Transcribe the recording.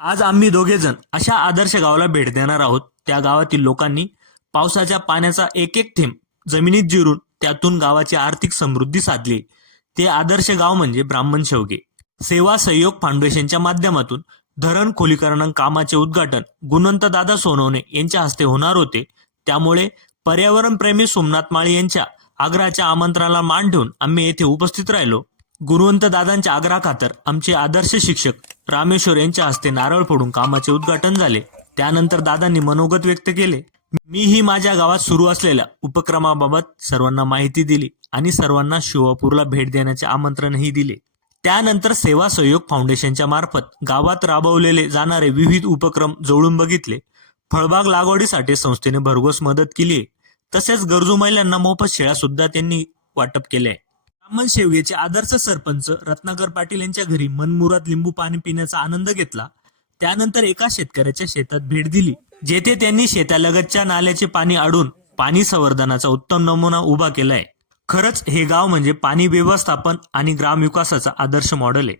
आज आम्ही दोघेजण अशा आदर्श गावाला भेट देणार आहोत. त्या गावातील लोकांनी पावसाच्या पाण्याचा एक एक थेंब जमिनीत जिरून त्यातून गावाची आर्थिक समृद्धी साधली. ते आदर्श गाव म्हणजे ब्राह्मण शेवगे. सेवा सहयोग फाउंडेशनच्या माध्यमातून धरण खोलीकरण कामाचे उद्घाटन गुणवंत दादा सोनवणे यांच्या हस्ते होणार होते. त्यामुळे पर्यावरणप्रेमी सोमनाथ माळी यांच्या आग्रहाच्या आमंत्रणाला मान ठेवून आम्ही येथे उपस्थित राहिलो. गुणवंत दादांच्या आग्रहाखातर आमचे आदर्श शिक्षक रामेश्वर यांच्या हस्ते नारळ फोडून कामाचे उद्घाटन झाले. त्यानंतर दादांनी मनोगत व्यक्त केले. मीही माझ्या गावात सुरू असलेल्या उपक्रमाबाबत सर्वांना माहिती दिली आणि सर्वांना शिवापूरला भेट देण्याचे आमंत्रणही दिले. त्यानंतर सेवा सहयोग फाउंडेशनच्या मार्फत गावात राबवलेले जाणारे विविध उपक्रम जवळून बघितले. फळबाग लागवडीसाठी संस्थेने भरघोस मदत केली आहे. तसेच गरजू महिलांना मोफत शेळ्या सुद्धा त्यांनी वाटप केले आहे. ब्राह्मण शेवगेचे आदर्श सरपंच रत्नाकर पाटील यांच्या घरी मनमुराद लिंबू पाणी पिण्याचा आनंद घेतला. त्यानंतर एका शेतकऱ्याच्या शेतात भेट दिली, जेथे त्यांनी शेतालगतच्या नाल्याचे पाणी अडून पाणी संवर्धनाचा उत्तम नमुना उभा केलाय. खरंच हे गाव म्हणजे पाणी व्यवस्थापन आणि ग्रामविकासाचा आदर्श मॉडेल आहे.